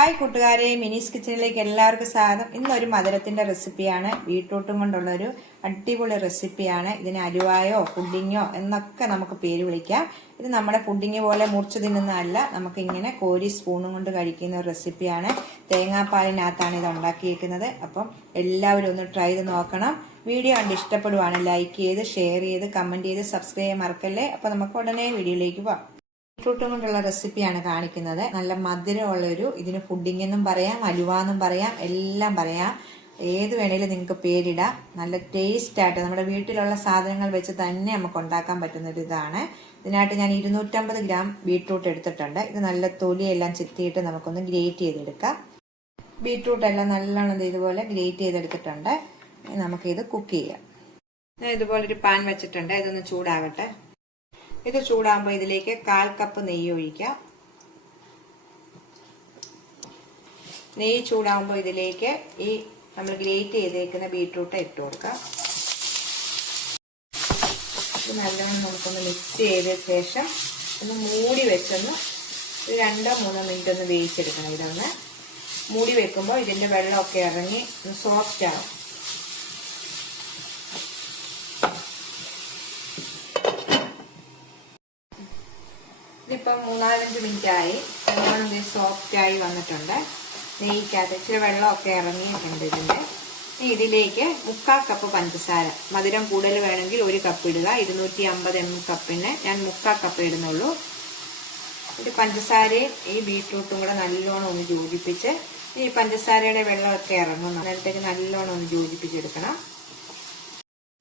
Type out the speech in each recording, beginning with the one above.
Hi കൂട്ടുകാരെ, മിനീസ് കിച്ചണിലേക്ക് എല്ലാവർക്കും സ്വാഗതം. ഇന്നൊരു മധുരത്തിന്റെ റെസിപ്പിയാണ്. ബീട്രൂട്ടും കൊണ്ടുള്ള ഒരു അടിപൊളി റെസിപ്പിയാണ്. ഇതിന് അലുവായോ പുഡിങ്ങോ എന്നൊക്കെ നമുക്ക് പേര് വിളിക്കാം. ഇത് നമ്മുടെ പുഡിങ് പോലെ മുറിച്ച് തിന്നുന്നതല്ല, നമുക്ക് ഇങ്ങനെ കോരി സ്പൂണും കൊണ്ട് കഴിക്കുന്ന ഒരു റെസിപ്പിയാണ്. തേങ്ങാപ്പാലിനകത്താണ് ഇത് ഉണ്ടാക്കിയിരിക്കുന്നത്. അപ്പം എല്ലാവരും ഒന്ന് ട്രൈ ചെയ്ത് നോക്കണം. വീഡിയോ കണ്ട് ഇഷ്ടപ്പെടുവാണ് ലൈക്ക് ചെയ്ത് ഷെയർ ചെയ്ത് കമന്റ് ചെയ്ത് സബ്സ്ക്രൈബ് ചെയ്യാൻ മറക്കല്ലേ. അപ്പൊ നമുക്ക് ഉടനെ വീഡിയോയിലേക്ക് പോവാം. ബീട്രൂട്ടും കൊണ്ടുള്ള റെസിപ്പിയാണ് കാണിക്കുന്നത്. നല്ല മധുരമുള്ളൊരു, ഇതിന് പുഡിംഗ് എന്നും പറയാം, അലുവ എന്നും പറയാം, എല്ലാം പറയാം. ഏത് വേണേലും നിങ്ങൾക്ക് പേരിടാം. നല്ല ടേസ്റ്റ് ആയിട്ട് നമ്മുടെ വീട്ടിലുള്ള സാധനങ്ങൾ വെച്ച് തന്നെ നമുക്ക് ഉണ്ടാക്കാൻ പറ്റുന്ന ഒരു ഇതാണ്. ഇതിനായിട്ട് ഞാൻ 250 ഗ്രാം ബീട്രൂട്ട് എടുത്തിട്ടുണ്ട്. ഇത് നല്ല തൊലിയെല്ലാം ചെത്തിയിട്ട് നമുക്കൊന്ന് ഗ്രേറ്റ് ചെയ്തെടുക്കാം. ബീട്രൂട്ട് എല്ലാം നല്ലോണം ഇതുപോലെ ഗ്രേറ്റ് ചെയ്തെടുത്തിട്ടുണ്ട്. നമുക്കിത് കുക്ക് ചെയ്യാം. ഞാൻ ഇതുപോലെ ഒരു പാൻ വെച്ചിട്ടുണ്ട്. ഇതൊന്ന് ചൂടാകട്ടെ. ഇത് ചൂടാകുമ്പോൾ ഇതിലേക്ക് 1/4 കപ്പ് നെയ്യ് ഒഴിക്കാം. നെയ്യ് ചൂടാകുമ്പോൾ ഇതിലേക്ക് ഈ നമ്മൾ ഗ്രേറ്റ് ചെയ്തേക്കുന്ന ബീട്രൂട്ട് ഇട്ട് കൊടുക്കാം. ഇത് നല്ലോണം നമുക്കൊന്ന് മിക്സ് ചെയ്ത ശേഷം ഒന്ന് മൂടി വെച്ചൊന്ന് 2-3 മിനിറ്റ് ഒന്ന് വേവിച്ചെടുക്കണം. ഇതൊന്ന് മൂടി വെക്കുമ്പോൾ ഇതിന്റെ വെള്ളമൊക്കെ ഇറങ്ങി സോഫ്റ്റ് ആവും. ഇതിപ്പം 3-4 മിനിറ്റ് ആയി. നല്ലോണം സോഫ്റ്റ് ആയി വന്നിട്ടുണ്ട്. നെയ്ക്കകത്ത് ഇച്ചിരി വെള്ളമൊക്കെ ഇറങ്ങിയിട്ടുണ്ട് ഇതിന്റെ. ഇതിലേക്ക് 1/4 കപ്പ് പഞ്ചസാര. മധുരം കൂടുതൽ വേണമെങ്കിൽ 1 കപ്പ് ഇടുക. 250 ml കപ്പിന് ഞാൻ 1/4 കപ്പ് ഇടുന്നുള്ളൂ. ഇത് പഞ്ചസാരയും ഈ ബീട്രൂട്ടും കൂടെ നല്ലോണം ഒന്ന് യോജിപ്പിച്ച്, ഈ പഞ്ചസാരയുടെ വെള്ളമൊക്കെ ഇറങ്ങും, അന്നേരത്തേക്ക് നല്ലോണം ഒന്ന് യോജിപ്പിച്ചെടുക്കണം.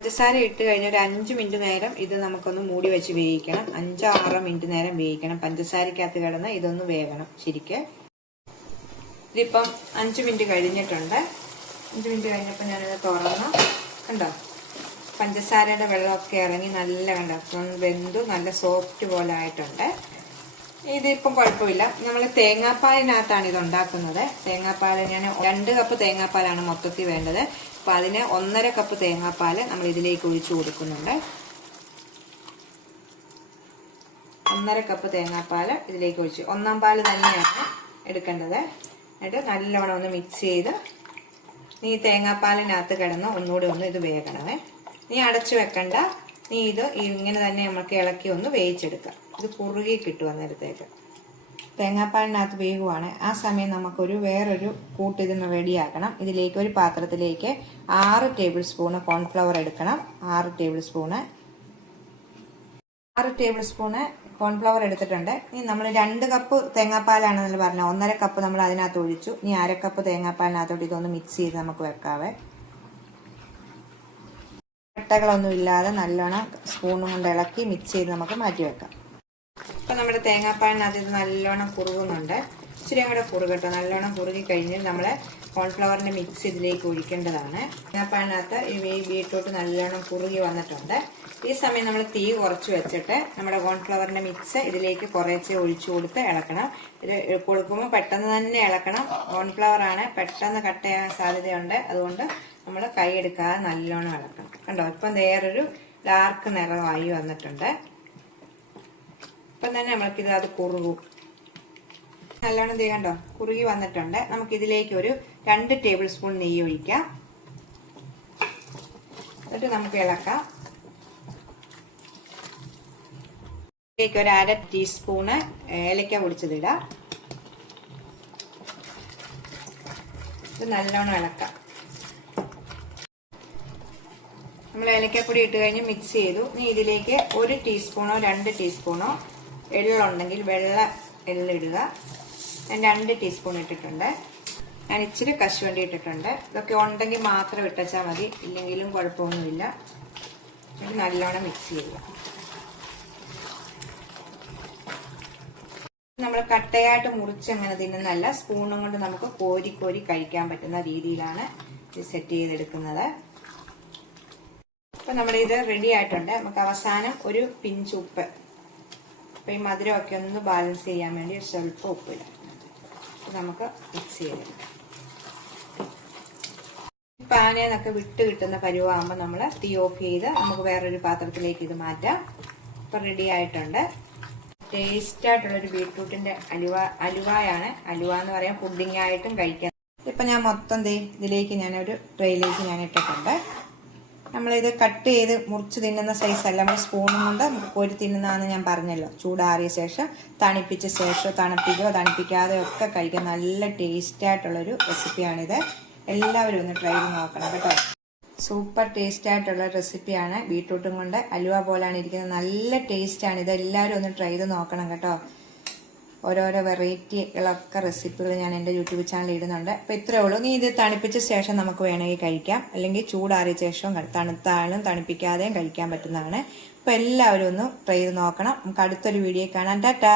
പഞ്ചസാര ഇട്ട് കഴിഞ്ഞ ഒരു 5 മിനിറ്റ് നേരം ഇത് നമുക്കൊന്ന് മൂടി വെച്ച് വേവിക്കണം. 5-6 മിനിറ്റ് നേരം വേവിക്കണം. പഞ്ചസാരക്കകത്ത് കിടന്ന് ഇതൊന്ന് വേകണം ശരിക്ക്. ഇതിപ്പം 5 മിനിറ്റ് കഴിഞ്ഞിട്ടുണ്ട്. 5 മിനിറ്റ് കഴിഞ്ഞപ്പോൾ ഞാനിത് തുറന്ന് കണ്ടോ, പഞ്ചസാരയുടെ വെള്ളമൊക്കെ ഇറങ്ങി നല്ല കണ്ടോ വെന്തു നല്ല സോഫ്റ്റ് പോലെ ആയിട്ടുണ്ട്. ഇതിപ്പം കുഴപ്പമില്ല. നമ്മൾ തേങ്ങാപ്പാലിനകത്താണ് ഇത് ഉണ്ടാക്കുന്നത്. തേങ്ങാപ്പാൽ ഞാൻ 2 കപ്പ് തേങ്ങാപ്പാലാണ് മൊത്തത്തിൽ വേണ്ടത്. അപ്പൊ അതിന് 1.5 കപ്പ് തേങ്ങാപ്പാല് നമ്മൾ ഇതിലേക്ക് ഒഴിച്ചു കൊടുക്കുന്നുണ്ട്. 1.5 കപ്പ് തേങ്ങാപ്പാല് ഇതിലേക്ക് ഒഴിച്ച്, 1-ാം പാല് തന്നെയാണ് എടുക്കേണ്ടത്. എന്നിട്ട് നല്ലോണം ഒന്ന് മിക്സ് ചെയ്ത് നീ തേങ്ങാപ്പാലിനകത്ത് കിടന്ന് ഒന്നുകൂടി ഒന്ന് ഇത് വേകണമേ. നീ അടച്ചു വെക്കണ്ട. നീ ഇത് ഇങ്ങനെ തന്നെ നമുക്ക് ഇളക്കി ഒന്ന് വേവിച്ചെടുക്കാം. ഇത് കുറുകി കിട്ടും അന്നേരത്തേക്ക്. തേങ്ങാപ്പാലിനകത്ത് വേകുവാണ്. ആ സമയം നമുക്കൊരു വേറൊരു കൂട്ട് ഇതിന് റെഡിയാക്കണം. ഇതിലേക്ക് ഒരു പാത്രത്തിലേക്ക് 6 ടേബിൾ സ്പൂണ് കോൺഫ്ലവർ എടുക്കണം. 6 ടേബിൾ സ്പൂണ് കോൺഫ്ലവർ എടുത്തിട്ടുണ്ട്. ഇനി നമ്മൾ 2 കപ്പ് തേങ്ങാപ്പാലാണെന്നല്ല പറഞ്ഞത്, 1.5 കപ്പ് നമ്മൾ അതിനകത്ത് ഒഴിച്ചു. ഇനി 1/2 കപ്പ് തേങ്ങാപ്പാലിനകത്തോട്ട് ഇതൊന്ന് മിക്സ് ചെയ്ത് നമുക്ക് വെക്കാവേ. കട്ടകളൊന്നും ഇല്ലാതെ നല്ലോണം സ്പൂണും കൊണ്ട് ഇളക്കി മിക്സ് ചെയ്ത് നമുക്ക് മാറ്റി വെക്കാം. ഇപ്പൊ നമ്മുടെ തേങ്ങാപ്പാലിനകത്ത് ഇത് നല്ലോണം കുറുകുന്നുണ്ട്. ഇച്ചിരി കൂടെ കുറുകട്ടോ. നല്ലോണം കുറുകി കഴിഞ്ഞ് നമ്മള് കോൺഫ്ലവറിന്റെ മിക്സ് ഇതിലേക്ക് ഒഴിക്കേണ്ടതാണ്. തേങ്ങാപ്പാലിനകത്ത് ഈ ബീട്രൂട്ട് നല്ലോണം കുറുകി വന്നിട്ടുണ്ട്. ഈ സമയം നമ്മൾ തീ കുറച്ച് വെച്ചിട്ട് നമ്മുടെ കോൺഫ്ലവറിന്റെ മിക്സ് ഇതിലേക്ക് കുറേശ്ശെ ഒഴിച്ചു കൊടുത്ത് ഇളക്കണം. ഇത് കൊടുക്കുമ്പോൾ പെട്ടെന്ന് തന്നെ ഇളക്കണം. കോൺഫ്ലവർ ആണ്, പെട്ടെന്ന് കട്ട് ചെയ്യാൻ സാധ്യതയുണ്ട്. അതുകൊണ്ട് നമ്മൾ കൈ എടുക്കാതെ നല്ലോണം ഇളക്കണം. കണ്ടോ, ഇപ്പം വേറൊരു ഡാർക്ക് നിറമായി വന്നിട്ടുണ്ട്. ഇപ്പം തന്നെ നമ്മൾക്കിത് അത് കുറുകും. നല്ലോണം കണ്ടോ കുറുകി വന്നിട്ടുണ്ട്. നമുക്കിതിലേക്ക് ഒരു 2 ടേബിൾ സ്പൂൺ നെയ്യ് ഒഴിക്കാം. എന്നിട്ട് നമുക്ക് ഇളക്കാം. ഇതിലേക്ക് ഒരു 1/2 ടീസ്പൂണ് ഏലക്ക പൊടിച്ചതിടാം. ഇത് നല്ലോണം ഇളക്കാം. നമ്മൾ ഏലക്കപ്പൊടി ഇട്ട് കഴിഞ്ഞ് മിക്സ് ചെയ്തു. ഇനി ഇതിലേക്ക് 1 ടീസ്പൂണോ 2 ടീസ്പൂണോ എള്ളുണ്ടെങ്കിൽ വെള്ള എള്ളിടുക. ഞാൻ 2 ടീസ്പൂൺ ഇട്ടിട്ടുണ്ട്. ഞാൻ ഇച്ചിരി കശുവണ്ടി ഇട്ടിട്ടുണ്ട്. ഇതൊക്കെ ഉണ്ടെങ്കിൽ മാത്രം ഇട്ടാൽ മതി, ഇല്ലെങ്കിലും കുഴപ്പമൊന്നുമില്ല. ഇത് നല്ലോണം മിക്സ് ചെയ്യുക. നമ്മൾ കട്ടയായിട്ട് മുറിച്ച് അങ്ങനെ തിന്നുന്നല്ല, സ്പൂണും കൊണ്ട് നമുക്ക് കോരി കോരി കഴിക്കാൻ പറ്റുന്ന രീതിയിലാണ് ഇത് സെറ്റ് ചെയ്തെടുക്കുന്നത്. അപ്പൊ നമ്മുടെ ഇത് റെഡി ആയിട്ടുണ്ട്. നമുക്ക് അവസാനം ഒരു പിഞ്ച് ഉപ്പ്, അപ്പൊ ഈ മധുരമൊക്കെ ഒന്ന് ബാലൻസ് ചെയ്യാൻ വേണ്ടി സ്വല്പം ഉപ്പിടാം. നമുക്ക് മിക്സ് ചെയ്തെടുക്കാം. പാനേന്നൊക്കെ വിട്ട് കിട്ടുന്ന പരുവാകുമ്പോൾ നമ്മൾ തീ ഓഫ് ചെയ്ത് നമുക്ക് വേറൊരു പാത്രത്തിലേക്ക് ഇത് മാറ്റാം. ഇപ്പൊ റെഡി ആയിട്ടുണ്ട്. ടേസ്റ്റ് ആയിട്ടുള്ളൊരു ബീട്രൂട്ടിന്റെ അലുവയാണ്. അലുവ എന്ന് പറയാൻ പുഡിംഗ് ആയിട്ടും കഴിക്കാം. ഇപ്പം ഞാൻ മൊത്തം ഇതിലേക്ക് ഞാനൊരു ട്രേയിലേക്ക് ഞാൻ ഇട്ടിട്ടുണ്ട്. നമ്മളിത് കട്ട് ചെയ്ത് മുറിച്ച് തിന്നുന്ന സൈസല്ല, നമ്മൾ സ്പൂണും കൊണ്ട് കോരി തിന്നുന്നതാണെന്ന് ഞാൻ പറഞ്ഞല്ലോ. ചൂടാറിയ ശേഷം തണുപ്പിച്ച ശേഷം തണുപ്പിക്കുകയോ തണുപ്പിക്കാതെയോ ഒക്കെ കഴിക്കാൻ നല്ല ടേസ്റ്റ് ആയിട്ടുള്ളൊരു റെസിപ്പിയാണിത്. എല്ലാവരും ഒന്ന് ട്രൈ ചെയ്ത് നോക്കണം കേട്ടോ. സൂപ്പർ ടേസ്റ്റ് ആയിട്ടുള്ള റെസിപ്പിയാണ്. ബീട്രൂട്ടും കൊണ്ട് അലുവ പോലാണ് ഇരിക്കുന്നത്. നല്ല ടേസ്റ്റാണ്. ഇത് എല്ലാവരും ഒന്ന് ട്രൈ ചെയ്ത് നോക്കണം കേട്ടോ. ഓരോരോ വെറൈറ്റികളൊക്കെ റെസിപ്പികൾ ഞാൻ എൻ്റെ യൂട്യൂബ് ചാനലിൽ ഇടുന്നുണ്ട്. അപ്പോൾ ഇത്രയേ ഉള്ളൂ. ഇത് തണുപ്പിച്ച ശേഷം നമുക്ക് വേണമെങ്കിൽ കഴിക്കാം, അല്ലെങ്കിൽ ചൂടാറിയ ശേഷം തണുത്താലും തണുപ്പിക്കാതെയും കഴിക്കാൻ പറ്റുന്നതാണ്. അപ്പോൾ എല്ലാവരും ഒന്ന് ട്രൈ ചെയ്ത് നോക്കണം. നമുക്ക് അടുത്തൊരു വീഡിയോ കാണാം. ടാറ്റാ.